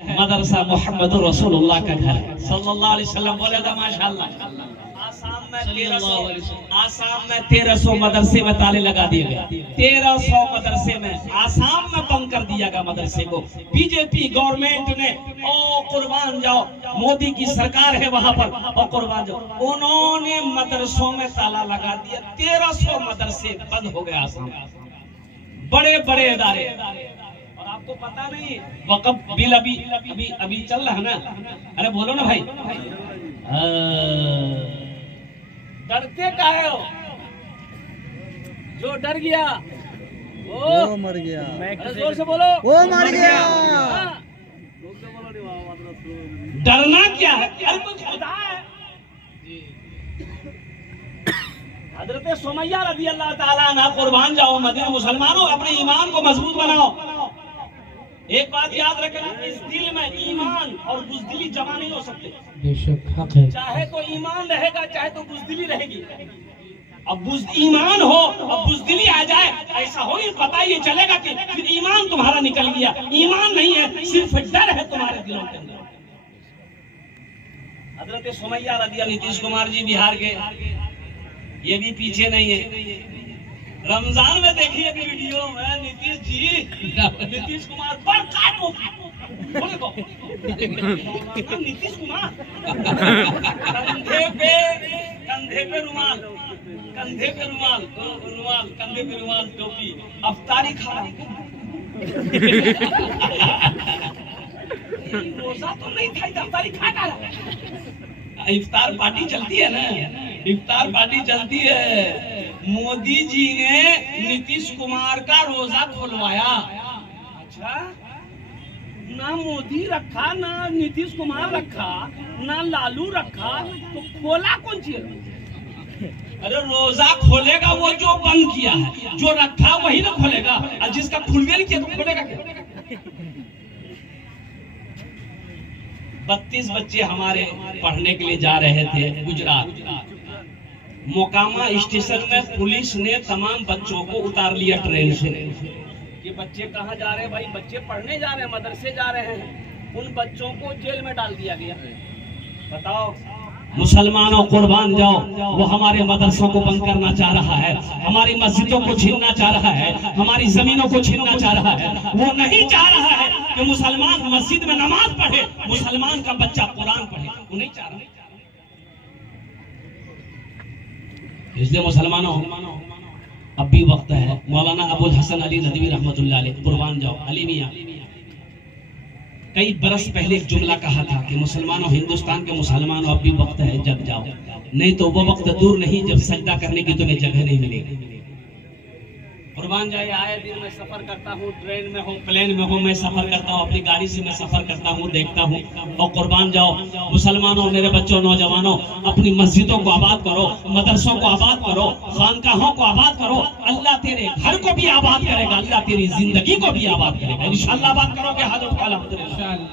मदरसा मोहम्मद रसूलुल्लाह का घर है सल्लल्लाहु अलैहि वसल्लम। बोले था माशाअल्लाह। आसाम में 1300 मदरसे में ताले लगा दिए गए। 1300 मदरसे में आसाम में बंद कर दिया गया मदरसे को। बीजेपी गवर्नमेंट ने ओ कुर्बान जाओ, मोदी की सरकार है वहां पर, ओ कुर्बान जाओ, उन्होंने मदरसों में ताला लगा दिया। 1300 मदरसे बंद हो गए आसाम में, बड़े बड़े इदारे। और आपको पता नहीं वक़्फ़ बिल अभी चल रहा है ना। अरे बोलो ना भाई, डरते काहे हो? जो डर गया वो मर गया। जोर से बोलो, वो मर गया। डरना क्या है? अरे तो खुदा है। हजरत सुमैया रज़ी अल्लाह ताला अन्हा कुर्बान जाओ मदीना। मुसलमानों अपने ईमान को मजबूत बनाओ। एक बात याद रखना, इस दिल में ईमान और बुज़दिली जमा नहीं हो सकते। बेशक हक है। चाहे तो ईमान रहेगा, चाहे तो बुज़दिली रहेगी। अब ईमान हो और बुज़दिली आ जाए, ऐसा हो ही पता ये चलेगा कि फिर ईमान तुम्हारा निकल गया। ईमान नहीं है, सिर्फ डर है तुम्हारे दिलों के अंदर। हजरत सुमैया रज़ी अल्लाह, नीतीश कुमार जी बिहार के, ये भी पीछे नहीं है। रमजान में देखिए वीडियो में नीतीश जी, नीतीश कुमार पर काटो नीतीश कुमार कंधे पे रुमाल, कंधे पे रुमाल, कंधे पे रुमाल, टोपी, अफ्तारी खा रोजा तो नहीं था, अफ्तारी खा डाला। इफ्तार पार्टी चलती है ना, इफ्तार पार्टी चलती है। मोदी जी ने नीतीश कुमार का रोजा खुलवाया। अच्छा, ना मोदी रखा, ना नीतीश कुमार रखा, ना लालू रखा, तो खोला कौन चीज? अरे रोजा खोलेगा वो जो बंद किया है, जो रखा वही ना खोलेगा। और जिसका खुल गया नहीं किया तो खोलेगा क्या? 32 बच्चे हमारे पढ़ने के लिए जा रहे थे गुजरात। मोकामा स्टेशन में पुलिस ने तमाम बच्चों को उतार लिया ट्रेन से। ये बच्चे कहाँ जा रहे हैं भाई? बच्चे पढ़ने जा रहे हैं, मदरसे जा रहे हैं। उन बच्चों को जेल में डाल दिया गया। बताओ, मुसलमानों कुर्बान जाओ, वो हमारे मदरसों को बंद करना चाह रहा है, हमारी मस्जिदों को छीनना चाह रहा है, हमारी जमीनों को छीनना चाह रहा है। वो नहीं चाह रहा है कि मुसलमान मस्जिद में नमाज पढ़े, मुसलमान का बच्चा कुरान पढ़े। वो नहीं चाह रहा। इसलिए मुसलमानों, अब भी वक्त है। मौलाना अबुल हसन अली नदवी रहमतुल्लाह अलैह, कुर्बान जाओ, अली मियां कई बरस पहले एक जुमला कहा था कि मुसलमानों, हिंदुस्तान के मुसलमानों, अब भी वक्त है, जग जाओ, नहीं तो वो वक्त दूर नहीं जब सजदा करने की तुम्हें जगह नहीं मिलेगी। कुर्बान जाए, आए दिन मैं सफर करता हूँ, ट्रेन में हो, प्लेन में हो, मैं सफर करता हूँ, अपनी गाड़ी से मैं सफर करता हूँ, देखता हूँ। और कुर्बान जाओ मुसलमानों, मेरे बच्चों, नौजवानों, अपनी मस्जिदों को आबाद करो, मदरसों को आबाद करो, खानकाहों को आबाद करो। अल्लाह तेरे घर को भी आबाद करेगा, अल्लाह तेरी जिंदगी को भी आबाद करेगा। इंशाअल्लाह आबाद करोगे?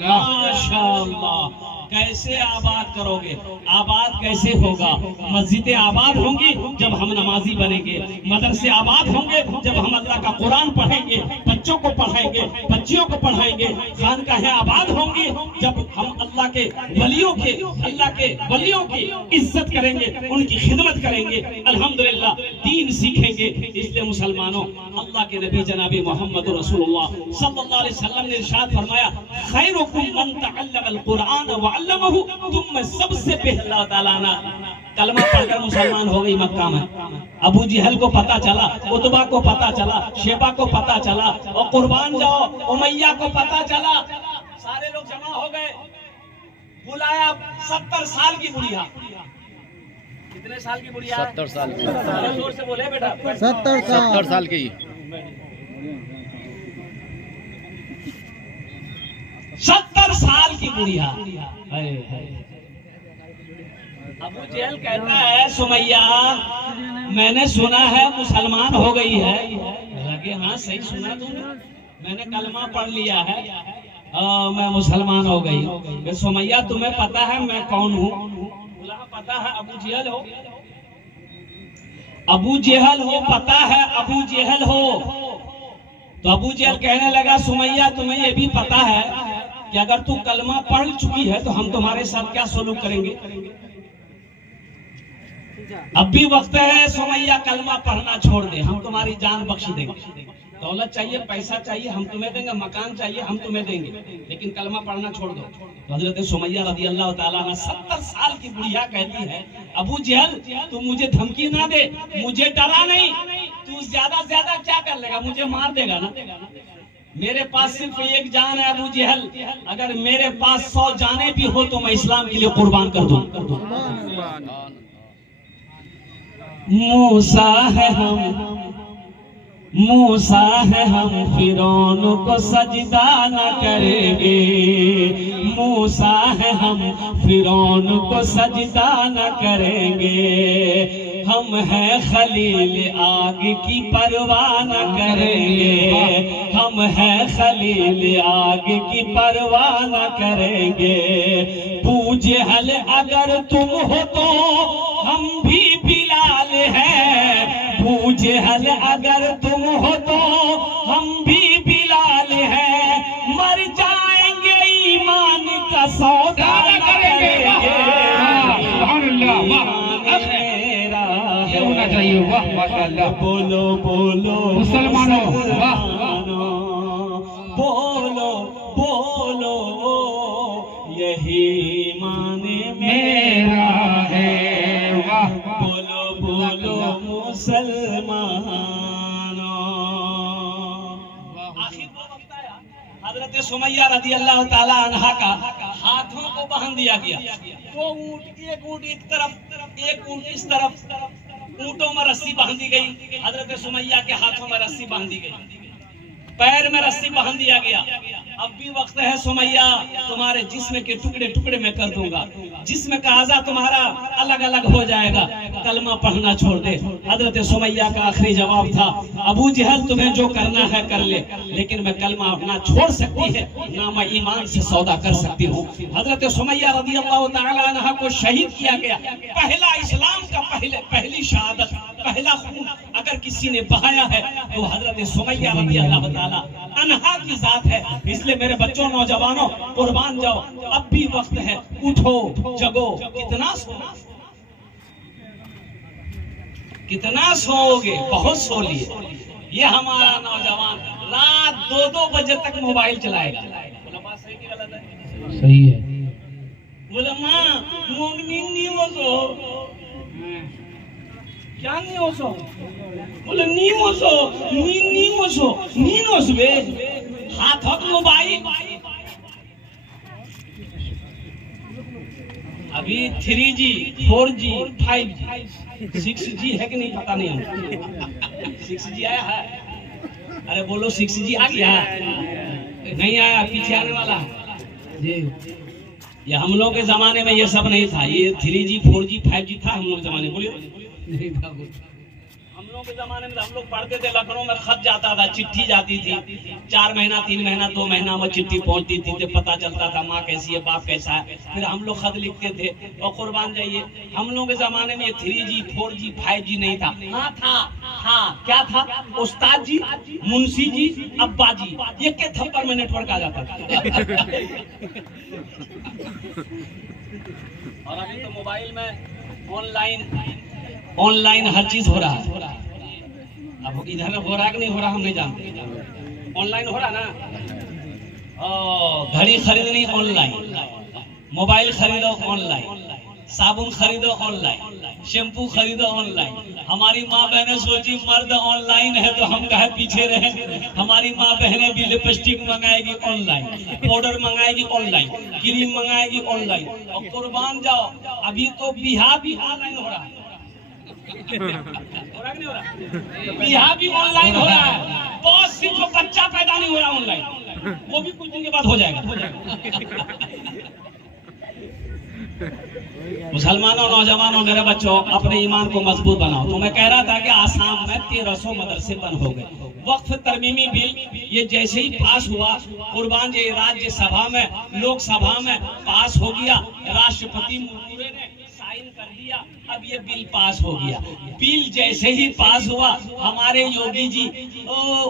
माशाअल्लाह। कैसे आबाद करोगे? आबाद कैसे होगा? मस्जिदें आबाद होंगी जब हम नमाजी बनेंगे, मदरसे आबाद होंगे जब हम अल्लाह का कुरान पढ़ेंगे, बच्चों को पढ़ाएंगे, बच्चियों को पढ़ाएंगे। खानकाहें आबाद होंगी जब हम अल्लाह के वलियों की इज्जत करेंगे, उनकी खिदमत करेंगे, अल्हम्दुलिल्लाह दीन सीखेंगे। इसलिए मुसलमानों, अल्लाह के नबी जनाबी मोहम्मद रसूलुल्लाह सल्लल्लाहु अलैहि वसल्लम ने इरशाद फरमाया, खैरुकुम मन तअल्लमल कुरान व अल्लमहु, तुम में सबसे पहले अल्लाह ताला ने कलमा पढ़कर मुसलमान हो गई मक्का में। अबू जहल को पता चला, उतबा को पता चला, शेबा को पता चला, और कुर्बान जाओ उमैया को पता चला। सारे लोग जमा हो गए, बुलाया 70 साल की बुढ़िया। कितने साल की बुढ़िया? 70 साल की। जोर से बोले बेटा। 70 साल की। 70 साल की बुढ़िया। अबू जहल कहता है, सुमैया मैंने सुना है मुसलमान हो गई है। लगे हाँ सही सुना तुमने, मैंने कलमा पढ़ लिया है, मैं मुसलमान हो गई। सुमैया तुम्हें पता है मैं कौन हूँ? बोला पता है, अबू जहल हो। अबू जहल हो, पता है अबू जहल हो। तो अबू जहल कहने लगा, सुमैया तुम्हें ये भी पता है कि अगर तू कलमा पढ़ चुकी है तो हम तुम्हारे साथ क्या सलूक करेंगे। अब भी वक्त है सुमैया, कलमा पढ़ना छोड़ दे, हम तुम्हारी जान बख्श देंगे। दौलत चाहिए, पैसा चाहिए, हम तुम्हें देंगे, मकान चाहिए, हम तुम्हें देंगे, लेकिन कलमा पढ़ना छोड़ दो। तो हजरत सुमैया रज़ी अल्लाह ताला अन्हा 70 साल की बुढ़िया कहती है, अबू जहल तू मुझे धमकी ना दे, मुझे डरा नहीं, तू ज्यादा से ज्यादा क्या कर लेगा, मुझे मार देगा ना। मेरे पास सिर्फ एक जान है अबू जहल, अगर मेरे पास 100 जाने भी हो तो मैं इस्लाम के लिए कुर्बान कर दूं। मूसा है हम फिरौन को सजदा न करेंगे, मूसा है हम फिरौन को सजदा न करेंगे, हम हैं खलील आग की परवाह न करेंगे, हम हैं खलील आग की परवाह न करेंगे। पूजे हल अगर तुम हो तो हम भी बिलाल हैं, पूजे हल अगर तुम हो तो हम भी बिलाल हैं, मर जाएंगे ईमान का सौदा करेंगे। होना चाहिए। वाह माशाअल्लाह। बोलो बोलो मुसलमानों, वाह बोलो बोलो यही ईमान मेरा है। वाह बोलो बोलो मुसलमानों। आखिर वो वक्त आया हजरत सुमैया रज़ी अल्लाह ताला अन्हा का हाथों को बांध दिया गया। वो ऊंट, एक ऊंट एक तरफ, एक ऊंट इस तरफ, ऊंटों में रस्सी बांध दी गई। हजरत सुमैया के हाथों में रस्सी बांध दी गई, पैर में रस्सी बांध दिया गया। अब भी वक्त है सुमैया, तुम्हारे जिस्म के टुकड़े टुकड़े में कर दूंगा, जिस्म का आज़ा तुम्हारा अलग अलग हो जाएगा, कलमा पढ़ना छोड़ दे। हजरत सुमैया का आखिरी जवाब था, अबू जहल तुम्हें जो करना है कर ले, लेकिन मैं कलमा ना छोड़ सकती है ना मैं ईमान से सौदा कर सकती हूँ। हजरत सुमैया रज़ी अल्लाह तआला अन्हा को शहीद किया गया। पहला इस्लाम का पहली शहादत, पहला खून अगर किसी ने बहाया है तो हजरत सुमैया रज़ी अल्लाह तआला अन्हा की जात है। इसलिए मेरे बच्चों, नौजवानों, कुर्बान जाओ, अब भी वक्त है, उठो जगो। कितना सोओगे, बहुत सो लिए। ये हमारा नौजवान रात 2-2 बजे तक मोबाइल चलाएगा। बोला बात सही की गलत है? सही है। बोला माँ मोगनी नहीं हो सो, क्या नहीं हो सो? बोले नहीं हो सो, नहीं हो सो, नहीं हो सो बे, हाथ हक मोबाइल। अभी 3G 4G 5G 6G है कि नहीं पता नहीं हमको। 6G आया है? अरे बोलो 6G आ गया? नहीं आया, पीछे आने वाला है। ये हम लोग के जमाने में ये सब नहीं था, ये 3G 4G 5G था हम लोग जमाने। बोलिए हम लोग के जमाने में हम लोग पढ़ते थे, लखनऊ में खत जाता था, चिट्ठी जाती थी, 4 महीना 3 महीना 2 महीना में चिट्ठी पहुंचती थी, तो पता चलता था माँ कैसी है, बाप कैसा है। फिर हम लोग खत लिखते थे। और कुर्बान जाइए, हम लोग के जमाने में 3G 4G 5G नहीं था। हाँ क्या था? उस्ताद जी, मुंशी जी, अब्बा जी, ये के थप्पड़ में नेटवर्क आ जाता था। और अभी तो मोबाइल में ऑनलाइन हर चीज हो रहा है। अब इधर हो रहा है कि नहीं हो रहा हम नहीं जानते। ऑनलाइन हो रहा ना, घड़ी खरीदनी ऑनलाइन, मोबाइल खरीदो ऑनलाइन, साबुन खरीदो ऑनलाइन, शैम्पू खरीदो ऑनलाइन। हमारी माँ बहनें सोची मर्द ऑनलाइन है तो हम कहे पीछे रहे। हमारी माँ बहनें भी लिपस्टिक मंगाएगी ऑनलाइन, पाउडर मंगाएगी ऑनलाइन, क्रीम मंगाएगी ऑनलाइन। और कुर्बान जाओ, अभी तो बिहार भी ऑनलाइन हो रहा है। बिहार भी ऑनलाइन हो रहा है। बस सिर्फ बच्चा पैदा नहीं हो रहा ऑनलाइन, वो भी कुछ दिन के बाद हो जाएगा। मुसलमानों, नौजवानों, मेरे बच्चों, अपने ईमान को मजबूत बनाओ। तो मैं कह रहा था कि आसाम में 1300 मदरसे बंद हो गए। वक्फ तरमीमी बिल ये जैसे ही पास हुआ, कुर्बान जी राज्यसभा में, लोकसभा में पास हो गया, राष्ट्रपति मुर्मू ने साइन कर दिया। अब ये बिल पास हो गया। बिल जैसे ही पास हुआ, हमारे योगी जी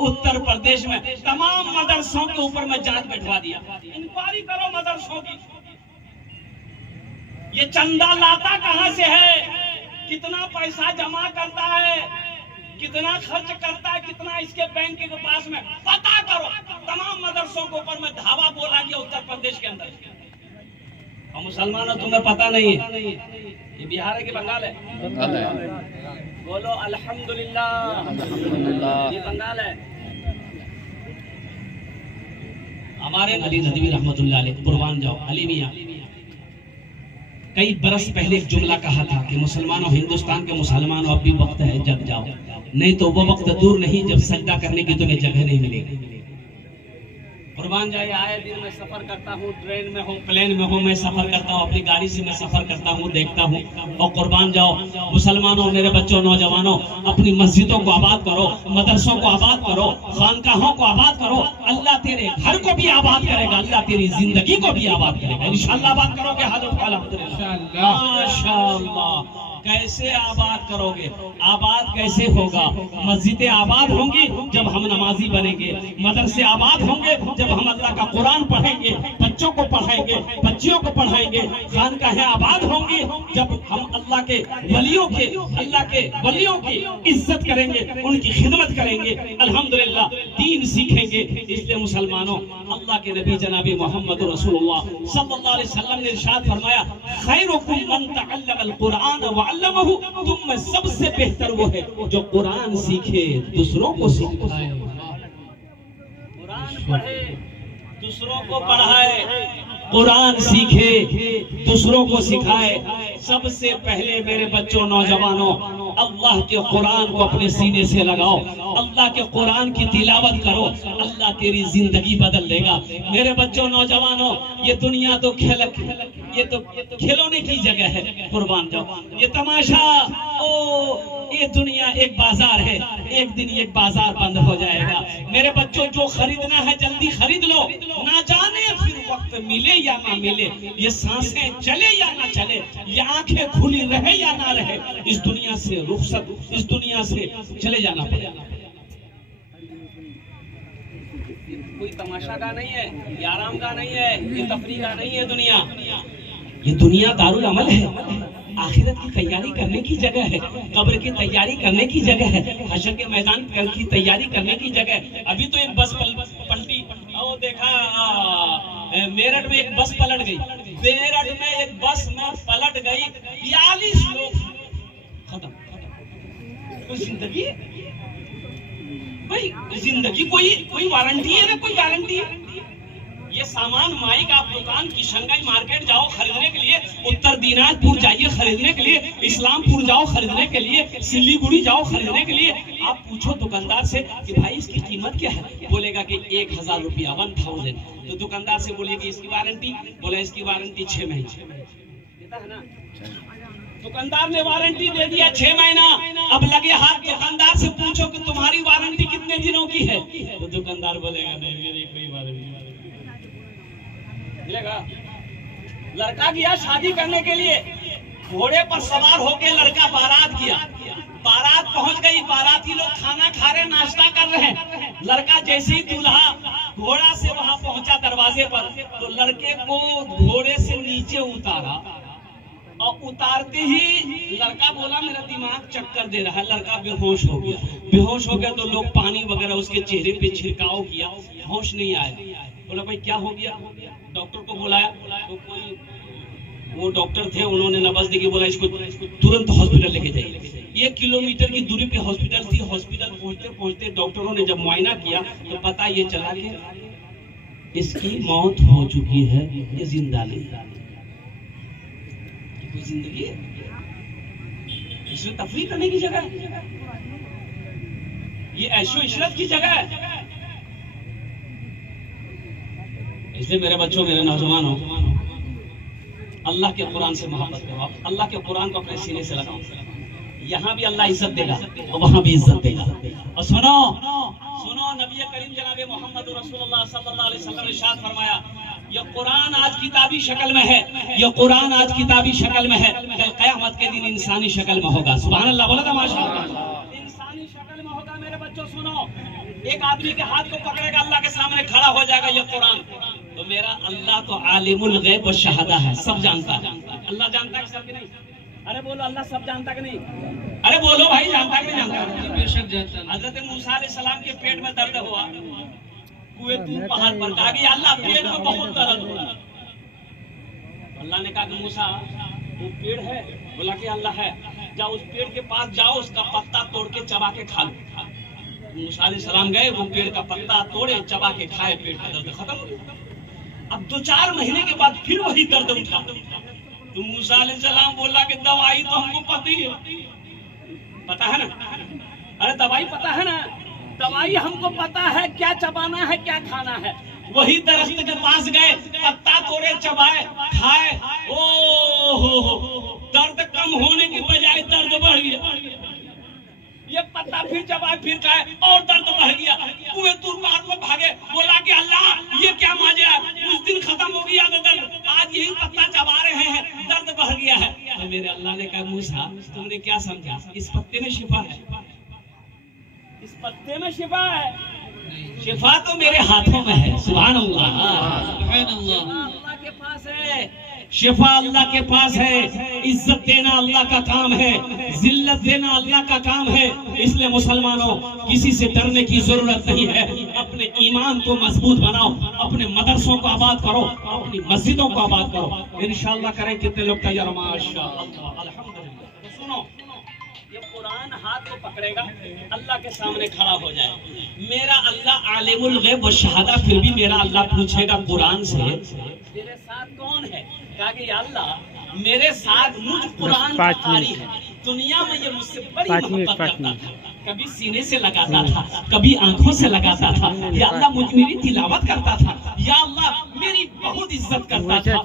उत्तर प्रदेश में तमाम मदरसों के ऊपर में जांच बैठवा दिया। इंक्वायरी करो मदरसों की, ये चंदा लाता कहां से है, कितना पैसा जमा करता है, कितना खर्च करता है, कितना इसके बैंक के पास में पता करो। तमाम मदरसों के ऊपर में धावा बोला गया उत्तर प्रदेश के अंदर। और मुसलमानों तुम्हें पता नहीं है ये बिहार है कि बंगाल है? बंगाल है। बोलो अल्हम्दुलिल्लाह। अल्हम्दुलिल्लाह। ये बंगाल है। हमारे अली नदवी रहमतुल्लाह अलैह कुर्बान जाओ अली मियां कई बरस पहले एक जुमला कहा था कि मुसलमानों, हिंदुस्तान के मुसलमानों, अब भी वक्त है जग जाओ, नहीं तो वो वक्त दूर नहीं जब सजदा करने की तुम्हें जगह नहीं मिलेगी। कुर्बान जाए, आए दिन मैं सफर करता हूँ, ट्रेन में हूँ, प्लेन में हूँ, मैं सफर करता हूँ, अपनी गाड़ी से मैं सफर करता हूँ, देखता हूँ। और कुर्बान जाओ मुसलमानों, मेरे बच्चों, नौजवानों, अपनी मस्जिदों को आबाद करो, मदरसों को आबाद करो, खानकाहों को आबाद करो। अल्लाह तेरे घर को भी आबाद करेगा, अल्लाह तेरी जिंदगी को भी आबाद करेगा। इंशाअल्लाह आबाद करोगे। माशाअल्लाह। कैसे आबाद करोगे? आबाद कैसे होगा? मस्जिदें आबाद होंगी जब हम नमाजी बनेंगे, मदरसे आबाद होंगे जब हम अल्लाह का कुरान पढ़ेंगे, बच्चों को पढ़ाएंगे, बच्चियों को पढ़ाएंगे। खानकाहें आबाद होंगी जब हम अल्लाह के वलियों की इज्जत करेंगे, उनकी खिदमत करेंगे, अल्हम्दुलिल्लाह दीन सीखेंगे। इसलिए मुसलमानों, अल्लाह के नबी जनाबी मोहम्मद रसूलुल्लाह सल्लल्लाहु अलैहि वसल्लम ने इरशाद फरमाया, खैरुकुम मन तअल्लमल कुरान व अल्लमहु, तुम में सबसे बेहतर वो है जो कुरान सीखे, दूसरों को सिखाए। कुरान पढ़े, दूसरों को पढ़ाए, कुरान सीखे, दूसरों को सिखाए। सबसे पहले मेरे बच्चों, नौजवानों, अल्लाह के कुरान को अपने सीने से लगाओ, अल्लाह के कुरान की तिलावत करो, अल्लाह तेरी जिंदगी बदल देगा। मेरे बच्चों, नौजवानों, ये दुनिया तो ये तो खिलौने की जगह है। कुर्बान जाओ, ये तमाशा, ये दुनिया एक बाजार है, एक दिन ये बाजार बंद हो जाएगा। मेरे बच्चों, जो खरीदना है जल्दी खरीद लो, ना जाने फिर वक्त मिले या ना मिले, ये सांसें चले या ना चले, ये आंखें खुली रहे या ना रहे, इस दुनिया से रुखसत, इस दुनिया से चले जाना पड़ेगा। कोई तमाशा का नहीं है, ये आराम का नहीं है, ये तफरीह का नहीं है। ये दुनिया दारुल अमल है, आखिरत की तैयारी करने की जगह है, कब्र की तैयारी करने की जगह है, हशर के मैदान की तैयारी करने की जगह है। अभी तो एक बस पलटी, वो देखा मेरठ में एक बस पलट गई, मेरठ में एक बस में पलट गई, 42 लोग खत्म। कोई जिंदगी भाई, जिंदगी कोई वारंटी है ना? कोई गारंटी है? ये सामान माइक, आप दुकान किशनगंज मार्केट जाओ खरीदने के लिए, उत्तर दिनाजपुर जाइए खरीदने के लिए, इस्लामपुर जाओ खरीदने के लिए, सिलीगुड़ी जाओ खरीदने के लिए। आप पूछो दुकानदार से कि भाई इसकी कीमत क्या है, बोलेगा कि 1000 रुपया, 1000। तो दुकानदार से बोलेगी इसकी वारंटी, बोले इसकी वारंटी 6 महीने देता है ना। दुकानदार ने वारंटी दे दिया 6 महीना। अब लगे हाथ दुकानदार से पूछो कि तुम्हारी वारंटी कितने दिनों की है, तो दुकानदार बोलेगा नहीं, मेरी कोई वारंटी मिलेगा। लड़का गया शादी करने के लिए, घोड़े पर सवार होके लड़का बारात गया, बारात पहुंच गई, बाराती लोग खाना खा रहे, नाश्ता कर रहे हैं। लड़का जैसे ही दूल्हा घोड़ा से वहां पहुंचा दरवाजे पर, तो लड़के को घोड़े से नीचे उतारा, और उतारते ही लड़का बोला मेरा दिमाग चक्कर दे रहा है। लड़का बेहोश हो गया। बेहोश हो गया तो लोग पानी वगैरह उसके चेहरे पे छिड़काव किया, होश नहीं आया। बोला भाई क्या हो गया? डॉक्टर को बुलाया, तो कोई वो डॉक्टर थे, उन्होंने नब्ज देखी, बोला इसको तुरंत हॉस्पिटल लेके जाइए। 1 किलोमीटर की दूरी पे हॉस्पिटल थी। हॉस्पिटल पहुंचते पहुंचते डॉक्टरों ने जब मुआयना किया तो पता ये चला कि इसकी मौत हो चुकी है, ये जिंदा नहीं है। कोई जिंदगी है? इसमें तफरीह करने की जगह है, ये ऐशो इशरत की जगह है। इसलिए मेरे बच्चों, मेरे नौजवानों, अल्लाह के कुरान से मोहब्बत करो, अल्लाह के कुरान को अपने सीने से लगाओ। यहाँ भी अल्लाह इज्जत देगा और वहां भी इज्जत देगा। और सुनो, नबी करीम जनाबे मोहम्मद रसूलुल्लाह सल्लल्लाहु अलैहि वसल्लम ने इरशाद फरमाया, ये कुरान आज किताबी शक्ल में है, ये कुरान आज किताबी शक्ल में है। कयामत के दिन इंसानी शक्ल में होगा। सुभान अल्लाह, बोला था माशाअल्लाह। इंसानी शक्ल में होगा। मेरे बच्चों सुनो, एक आदमी के हाथ को पकड़ेगा, अल्लाह के सामने खड़ा हो जाएगा ये कुरान। तो मेरा अल्लाह तो आलिमुल गैब व शहादा है, सब जानता है। अल्लाह जानता है सब कि नहीं? अरे बोलो, अल्लाह सब जानता कि नहीं? अरे बोलो भाई, जानता कि नहीं जानता? बेशक जानता है। हजरत मूसा अलैहिस्सलाम के पेट में दर्द हुआ, कुएं तूर पहाड़ पर कहा कि अल्लाह पेट में बहुत दर्द हुआ। अल्लाह ने कहा कि मूसा वो पेड़ है? बोला कि अल्लाह है। जाओ उस पेड़ के पास जाओ, उसका पत्ता तोड़ के चबा के खा लो। मूसा अलैहिस्सलाम गए, वो पेड़ का पत्ता तोड़े, चबा के खाए, पेट का दर्द खत्म हो गया। अब 2-4 महीने के बाद फिर वही दर्द उठा। तो मूसा अलैहिस्सलाम बोला कि दवाई तो हमको पता ही है, पता है ना? अरे दवाई पता है ना, दवाई हमको पता है, क्या चबाना है क्या खाना है। वही दरख्त के पास गए, पत्ता तोड़े, चबाए, खाए। ओ हो, दर्द कम होने की बजाय दर्द बढ़ गया। ये पत्ता फिर चबाए, फिर खाए, और दर्द बढ़ गया। कुएं तूर पहाड़ पर भागे, बोला कि अल्लाह ये क्या माजरा, उस दिन खत्म हो गया दर्द, आज यही पत्ता चबा रहे हैं, दर्द बढ़ गया है। तो मेरे अल्लाह ने कहा मूसा तुमने क्या समझा, इस पत्ते में शिफा है, इस पत्ते में शिफा है। शिफा तो मेरे हाथों में है। सुभान अल्लाह, सुभान अल्लाह। अल्लाह के पास है शिफा, अल्लाह के पास है। इज्जत देना अल्लाह का काम है, जिल्लत देना अल्लाह का काम है। इसलिए मुसलमानों, किसी से डरने की जरूरत नहीं है। अपने ईमान को मजबूत बनाओ, अपने मदरसों को आबाद करो, अपनी मस्जिदों को आबाद करो। इंशाअल्लाह करें। कितने लोग तैयार? माशाअल्लाह, अल्हम्दुलिल्लाह। तो सुनो, ये कुरान हाथ को पकड़ेगा, अल्लाह के सामने खड़ा हो जाए। मेरा अल्लाह आलिमुल गैब व शहादा। फिर भी मेरा अल्लाह पूछेगा कुरान से, तेरे साथ कौन है? कहा कि या अल्लाह मेरे साथ मुझ कुरान का कारी है। दुनिया में ये मुझसे बड़ी मोहब्बत करता था, कभी सीने से लगाता था, कभी आंखों से लगाता था। या अल्लाह मेरी तिलावत करता था, या अल्लाह मेरी बहुत इज्जत करता था।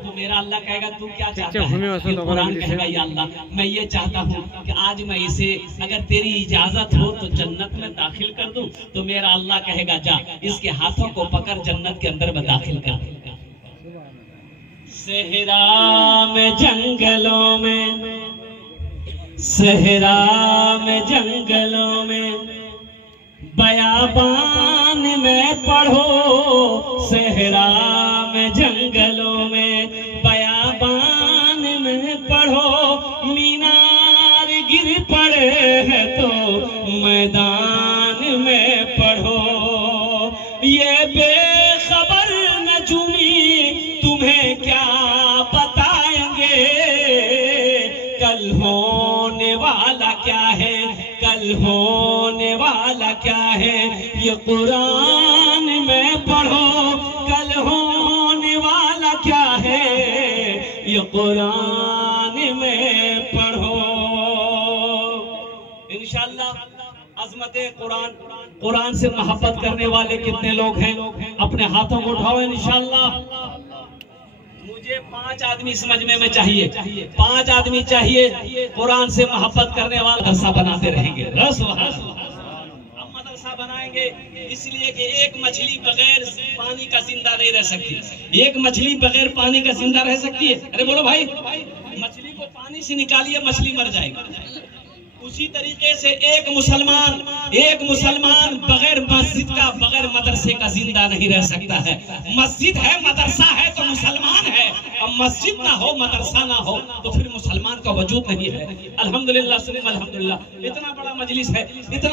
तो मेरा अल्लाह कहेगा तू क्या चाहता है? कुरान कहेगा या अल्लाह मैं ये चाहता हूँ कि आज मैं इसे, अगर तेरी इजाजत हो तो जन्नत में दाखिल कर दूं। तो मेरा अल्लाह कहेगा जा इसके हाथों को पकड़ जन्नत के अंदर में दाखिल कर। सहरा में जंगलों में, सहरा में जंगलों में, बयाबान में पढ़ो। सहरा में जंगलों में, बयाबान में पढ़ो। मीनार गिर पड़े है तो मैदान में पढ़ो। ये बेखबर नजूमी तुम्हें क्या बताएंगे, कल होने वाला क्या है, कल होने वाला क्या है। ये कुरान में पढ़ो, कल होने वाला क्या है। ये कुरान में पढ़ो। इंशाअल्लाह अज़मते कुरान, कुरान से मोहब्बत करने वाले कितने लोग हैं? अपने हाथों को उठाओ। इंशाअल्लाह मुझे 5 आदमी समझने में चाहिए, 5 आदमी चाहिए कुरान से मोहब्बत करने वाला। मदरसा बनाते रहेंगे, हम मदरसा बनाएंगे इसलिए कि एक मछली बगैर पानी का जिंदा नहीं रह सकती। एक मछली बगैर पानी का जिंदा रह सकती है? अरे बोलो भाई, मछली को पानी से निकालिए, मछली मर जाएगी। उसी तरीके से एक मुसलमान बगैर मस्जिद का, बगैर मदरसे का जिंदा नहीं रह सकता है। मस्जिद है, मदरसा है तो मुसलमान है। अब मस्जिद ना हो, मदरसा ना हो तो फिर मुसलमान का वजूद नहीं है। अल्हम्दुलिल्लाह, सुनिए अल्हम्दुलिल्लाह। इतना बड़ा मजलिस है, इतना